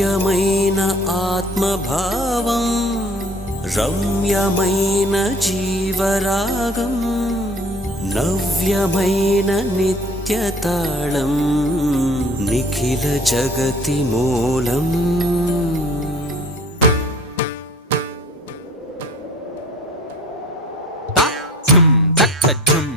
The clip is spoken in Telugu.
భవ్యమైన ఆత్మభావం రమ్యమైన జీవరాగం నవ్యమైన నిత్యతాళం నిఖిల జగతి మూలం ఝుమ్ దక్క ఝుమ్